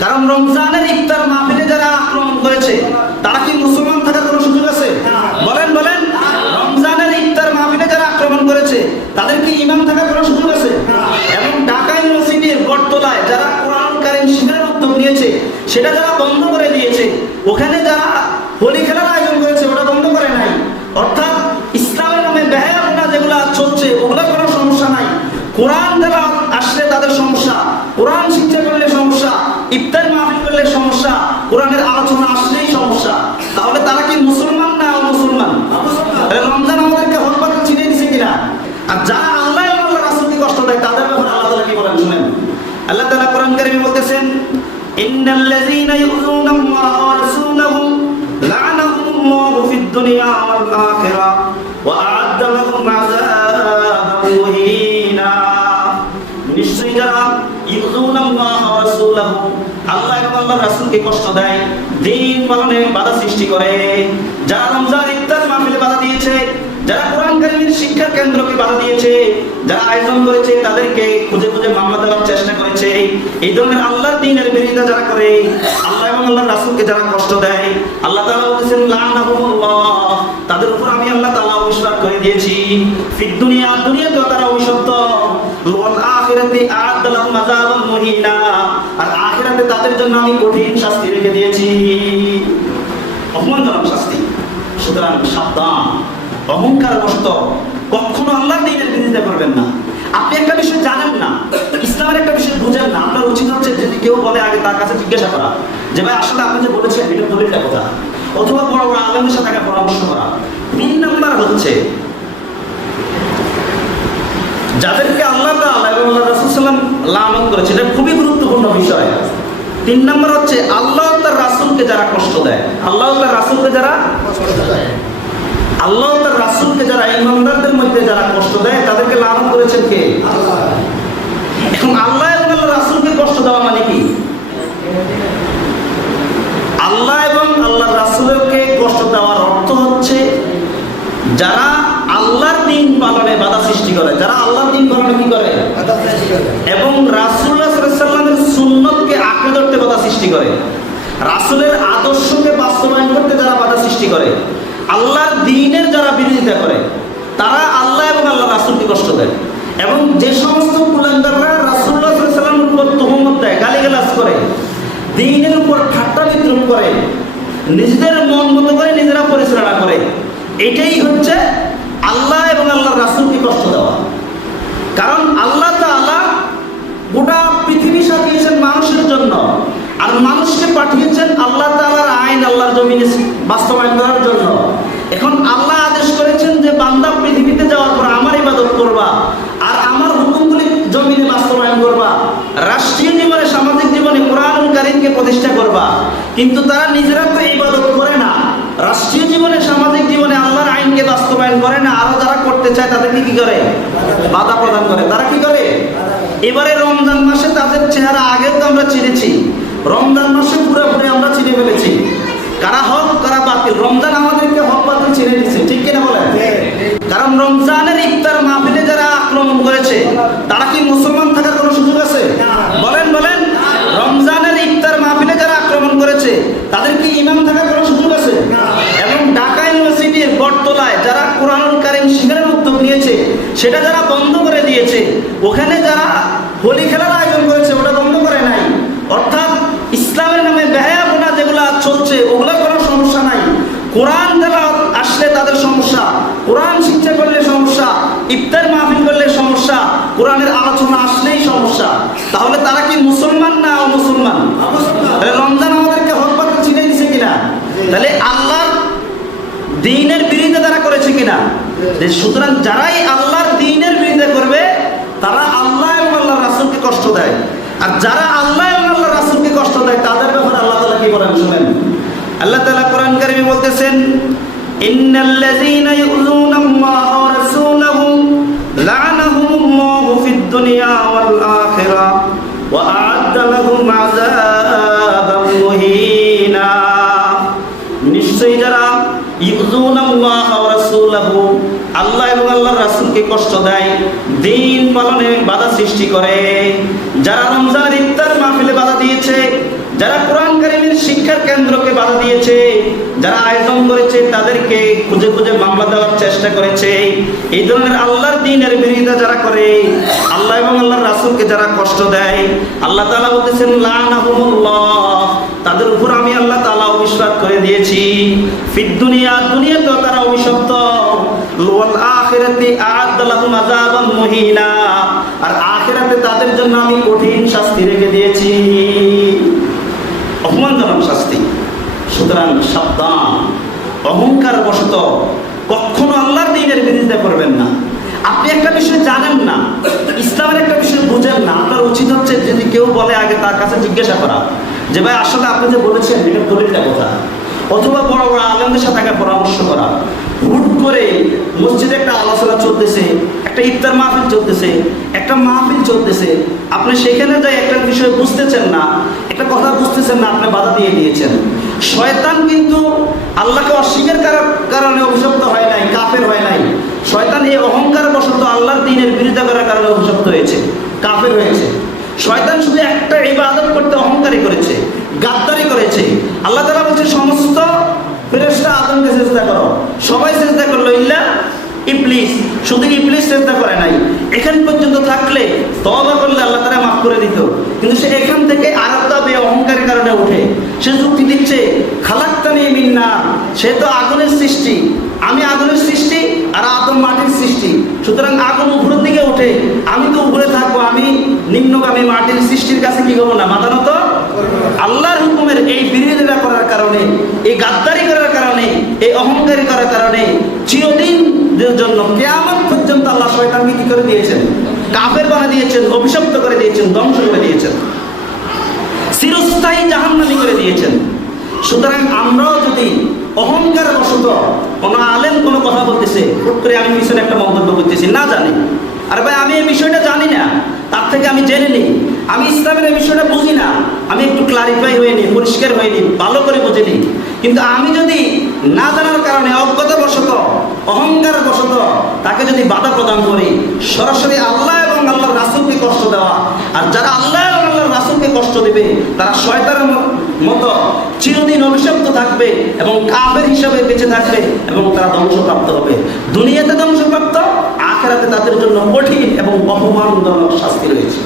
কারণ রমজানের ইফতার মাহফিলে যারা আক্রমণ করেছে তারা কি মুসলমান থাকার কোনো সুযোগ আছে? বলেন বলেন, রমজানের ইফতার মাহফিলে যারা আক্রমণ করেছে তাদের কি ইমাম থাকার কোনো সুযোগ আছে? এবং ঢাকা ইউনিভার্সিটির বটতলায় যারা কোরআন কারীম শিখার উদ্যোগ নিয়েছে সেটা যারা বন্ধ করে দিয়েছে, ওখানে যারা হোলি খেলার আয়োজন করেছে ওটা বন্ধ করে নাই। অর্থাৎ ইসলামের নামে বেহায়াপনা যেগুলো চলছে ওগুলো কোনো সমস্যা নাই। কোরআন তেলাওয়াত আসলে তাদের সমস্যা, কোরআন শিক্ষা করলে সমস্যা, ইফতার মাহফিল করলে সমস্যা, কোরআনের আলোচনা আসলেই সমস্যা। তাহলে তারা কি মুসলমান না অমুসলমান? রমজান আমাদেরকে হকবাদ চিনে দিছে কিনা? আর যারা আল্লাহ এবং আল্লাহ রাসূলকে কষ্ট দেয় তাদের ব্যাপারে আল্লাহ তাআলা কি বলেন শুনেন। আল্লাহ তাআলা কোরআন কারীমে বলতেছেন, ইন্নাল্লাযীনা ইউযুনাল্লাহা ওয়া রাসূলাহু লা'নাহুমুল্লাহু ফিদ দুনিয়া ওয়াল আখিরাহ ওয়া আ'আদ্দা লাহুম আযাবান মুহিনা। নিশ্চয়ই যারা ইউযুনাল্লাহা ওয়া রাসূলাহু, আল্লাহ এবং আল্লাহর রাসূলকে কষ্ট দেয়, দ্বীন পালনে বাধা সৃষ্টি করে, যারা রমজান ইফতার মাহফিলে বাধা দিয়েছে, যারা কোরআন কারীমের শিক্ষার কেন্দ্রকে বাধা দিয়েছে, যারা আয়োজন করেছে তাদেরকে খুঁজে খুঁজে মামলা দেওয়ার চেষ্টা করেছে, এই ধরনের আল্লাহর দ্বীনের বিরোধিতা যারা করে, আল্লাহ এবং আল্লাহর রাসূলকে যারা কষ্ট দেয়, আল্লাহ তাআলা বলেছেন লা'নাহুমুল্লাহ, তাদের উপর আমি আল্লাহ তাআলা অভিশাপ করে দিয়েছি। ফিদ দুনিয়া, দুনিয়াতেও তারা অভিশপ্ত, ওয়াল আখিরাতি আ'আদ্দা লাহুম আযাবান মুহিনা, আর আখিরাতে তাদের জন্য আমি কঠিন শাস্তি রেখে দিয়েছি, অপমানজনক শাস্তি। সুতরাং সাবধান, অহংকারগ্রস্ত কখনো আল্লাহর দ্বীনের বিরোধিতা করবেন না। আপনি একটা বিষয় জানেন না, ইসলামের একটা বিষয় বুঝেন না, আপনার উচিত হচ্ছে যদি কেউ বলে আগে তার কাছে জিজ্ঞাসা করা যে ভাই আসলে আপনি যে বলেছেন এটা দলিলটা কোথায়, অথবা বড় বড় আলেমের সাথে একটা পরামর্শ করা। 3 নাম্বার হচ্ছে যাদেরকে আল্লাহ তাআলা এবং আল্লাহর রাসূল সাল্লাল্লাহু আলাইহি ওয়াসাল্লাম লানত করেছে, এটা খুবই গুরুত্বপূর্ণ বিষয়। 3 নাম্বার হচ্ছে আল্লাহ ও তার রাসূলকে যারা কষ্ট দেয়, আল্লাহ ও তার রাসূলকে যারা কষ্ট দেয়, আল্লাহ ও তার রাসূলকে যারা ইমানদারদের মধ্যে যারা কষ্ট দেয় তাদেরকে লানত করেছেন কে? আল্লাহ। এখন আল্লাহ এবং আল্লাহর রাসূলকে কষ্ট দেওয়া মানে কি? আল্লাহ এবং আল্লাহর রাসূলকে কষ্ট দেওয়ার অর্থ হচ্ছে যারা আল্লাহর দ্বীন পালনে বাধা সৃষ্টি করে, যারা আল্লাহর দ্বীন পালনে কি করে? বাধা সৃষ্টি করে, এবং রাসূলুল্লাহ সাল্লাল্লাহু আলাইহি ওয়াসাল্লামের সুন্নতকে আঁকড়ে ধরতে বাধা সৃষ্টি করে, রাসূলের আদর্শকে বাস্তবায়ন করতে যারা বাধা সৃষ্টি করে, আল্লাহর দ্বীনের যারা বিরোধিতা করে, তারা আল্লাহ এবং আল্লাহর রাসূলকে কষ্ট দেয়। এবং যে সমস্ত কুলাঙ্গাররা রাসূলুল্লাহ সাল্লাল্লাহু আলাইহি ওয়াসাল্লামের উপর তুহমত দেয়, গালিগালাজ করে, দ্বীনের উপর ঠাট্টা বিদ্রূপ করে, নিজেদের মন মতো করে নিজেরা পরিচালনা করে, এটাই হচ্ছে আল্লাহ এবং আল্লাহর রাসূলকে কষ্ট দেওয়া। কারণ আল্লাহ তাআলা গোটা পৃথিবী সাজিয়েছেন মানুষের জন্য, আর মানুষকে পাঠিয়েছেন আল্লাহ তাআলার আইন আল্লাহর জমিনে বাস্তবায়ন করার জন্য। এখন আল্লাহ আদেশ করেছেন যে বান্দা পৃথিবীতে যাওয়ার পর আমার ইবাদত করবা আর আমার হুকুমগুলি জমিনে বাস্তবায়ন করবা, রাষ্ট্রীয় জীবনে সামাজিক জীবনে কোরআনুল কারীমকে প্রতিষ্ঠা করবা। কিন্তু তারা নিজেরা তো ইবাদত করে না, রাষ্ট্রীয় জীবনে সামাজিক জীবনে আল্লাহর আইনকে বাস্তবায়ন করে না, আরো যারা করতে চায় তাদেরকে কি করে? বাধা প্রদান করে। তারা কি করে? এবারে রমজান মাসে তাদের চেহারা আগেও তো আমরা চিনেছি, রমজান মাসে পুরোপুরি আমরা চিনে ফেলেছি কারা হক কারা বাতিল। রমজান আমাদেরকে হক বাতিল চিনে দিচ্ছে, ঠিক কিনা বলেন? কারণ রমজানের ইফতার মাহফিলে যারা আক্রমণ করেছে তারা কি মুসলমান থাকার কোনো সুযোগ আছে? বলেন বলেন, রমজানের ইফতার মাহফিলে যারা আক্রমণ করেছে তাদের কি ইমাম থাকার কোনো সুযোগ আছে? এবং ঢাকা ইউনিভার্সিটির বটতলায় যারা কোরআনুল কারীম শিখার উদ্যোগ নিয়েছে সেটা যারা বন্ধ করে দিয়েছে, ওখানে যারা হোলি খেলার আয়োজন করেছে ওটা বন্ধ করে নাই। অর্থাৎ ইসলামের নামে বেহায়াপনা যেগুলো চলছে ওগুলো কোনো সমস্যা নাই। কোরআন তেলাওয়াত আসলে তাদের সমস্যা, কোরআন শিক্ষা করলে সমস্যা, ইফতার মাহফিল করলে সমস্যা, কোরআনের আলোচনা আসলেই সমস্যা। তাহলে তারা কি মুসলমান না অমুসলমান? রমজান আমাদেরকে হকবাদ চিনে দিছে কিনা? তাহলে আল্লাহর দ্বীনের বিরোধিতা তারা করেছে কিনা? সুতরাং যারাই আল্লাহর দ্বীনের বিরোধিতা করবে তারা আল্লাহ এবং আল্লাহর রাসূলকে কষ্ট দেয়, আর যারা আল্লাহ এবং আল্লাহর রাসূলকে কষ্ট দেয় তাদের ব্যাপারে আল্লাহ তাআলা কি বলেন শুনেন। আল্লাহ তাআলা কোরআন কারীমে বলতেছেন, ইন্নাল্লাযীনা ইউযুনাল্লাহা ওয়া রাসূলাহু লা'নাহুমুল্লাহু ফিদ দুনিয়া ওয়াল আখিরাহ ওয়া আ'আদ্দা লাহুম আযাবান মুহিনা। নিশ্চয়ই যারা ইউযুনাল্লাহা ওয়া রাসূলাহু, আল্লাহ এবং আল্লাহর রাসূলকে কষ্ট দেয়, দ্বীন পালনে বাধা সৃষ্টি করে, যারা রমজানের ইফতার মাহফিলে বাধা দিয়েছে, যারা কোরআন কারীমের শিক্ষার কেন্দ্রকে বাধা দিয়েছে, যারা আয়োজন করেছে, তাদেরকে খুঁজে খুঁজে মামলা দেওয়ার চেষ্টা করেছে, এই ধরনের আল্লাহর দ্বীনের বিরোধিতা যারা করে, আল্লাহ এবং আল্লাহর রাসূলকে যারা কষ্ট দেয়, আল্লাহ তাআলা বলতেছেন লানাহুমুল্লাহ, তাদের উপর আমি আল্লাহ তাআলা অভিশাপ করে দিয়েছি। ফিদ দুনিয়া, দুনিয়াতেও তারা অভিশপ্ত, ওয়াল আখিরাতি আ'আদ্দা লাহুম আযাবান মুহিনা, আর আখিরাতে তাদের জন্য আমি কঠিন শাস্তি রেখে দিয়েছি, অপমানজনক শাস্তি। সুতরাং সাবধান, অহংকার বশত কখনো আল্লাহর দ্বীনের বিরোধিতা করবেন না। আপনি একটা বিষয় জানেন না, ইসলামের একটা বিষয় বুঝেন না, আপনার উচিত হচ্ছে যদি কেউ বলে আগে তার কাছে জিজ্ঞাসা করা যে ভাই আসলে আপনি যে বলেছেন এটা দলিলটা কোথায়, অথবা বড় বড় আলেমদের সাথে আগে পরামর্শ করা। হুট করে মসজিদে একটা আলোচনা চলতেছে, একটা ইফতার মাহফিল চলতেছে, একটা মাহফিল চলতেছে, আপনি সেখানে যাই একটা বিষয় বুঝতেছেন না, একটা কথা বুঝতেছেন না, আপনি বাধা দিয়ে দিয়েছেন। শয়তান কিন্তু আল্লাহকে অস্বীকার করার কারণে অভিশপ্ত হয় নাই, কাফের হয় নাই। শয়তান এই অহংকার বশত আল্লাহর দ্বীনের বিরোধিতা করার কারণে অভিশপ্ত হয়েছে, কাফের হয়েছে। শয়তান শুধু একটা ইবাদত করতে অহংকারী করেছে, গাদ্দারি করেছে। আল্লাহ তাআলা বলছে সমস্ত ফেরেশতা আদমকে সিজদা করো, সবাই সিজদা করলো ইল্লা ইবলিস, শুধু ইবলিস সিজদা করে নাই। এখান পর্যন্ত থাকলে তওবা করলে আল্লাহ তাআলা মাফ করে দিত, কিন্তু সে এখান থেকে আরেকটা অহংকারের কারণে উঠে সে যুক্তি দিচ্ছে খালাক্তানি মিন নার, সে তো আগুনের সৃষ্টি, আমি আগুনের সৃষ্টি আর আদম মাটির সৃষ্টি, সুতরাং আগুন উপরের দিকে উঠে, আমি তো উপরে থাকবো, আমি নিম্নগামী মাটির সৃষ্টির কাছে কি করবো না, মাথা নত। আল্লাহর হুকুমের এই বিরোধিতা করার কারণে, এই গাদ্দারি করার কারণে, এই অহংকারী করার কারণে চিরদিন জন্য কিয়ামত পর্যন্ত আল্লাহ শয়তানকে কি করে দিয়েছেন, কাফের বানিয়ে দিয়েছেন, অভিশপ্ত করে দিয়েছেন, ধ্বংস করে দিয়েছেন, চিরস্থায়ী জাহান্নামী করে দিয়েছেন। সুতরাং আমরাও যদি অহংকার বশত কোনো আলেম কোনো কথা বলতেছে, হুট করে আমি পিছনে একটা মন্তব্য করতেছি না জানি, আর ভাই আমি এই বিষয়টা জানি না, তার থেকে আমি জেনে নিই, আমি ইসলামের এই বিষয়টা বুঝি না, আমি একটু ক্লারিফাই হয়ে নিই, পরিষ্কার হয়ে নিই, ভালো করে বুঝে নিই। কিন্তু আমি যদি না জানার কারণে অজ্ঞতা বশত, অহংকার বশত তাকে যদি বাধা প্রদান করি, সরাসরি আল্লাহ এবং আল্লাহর রাসূলকে কষ্ট দেওয়া, আর যারা আল্লাহ এবং আল্লাহর রাসূলকে কষ্ট দেবে তারা শয়তানের মতো চিরদিন অভিশপ্ত থাকবে এবং কাফের হিসাবে বেঁচে থাকবে এবং তারা ধ্বংসপ্রাপ্ত হবে। দুনিয়াতে ধ্বংসপ্রাপ্ত, আখিরাতে তাদের জন্য কঠিন এবং অপমানজনক শাস্তি রয়েছে।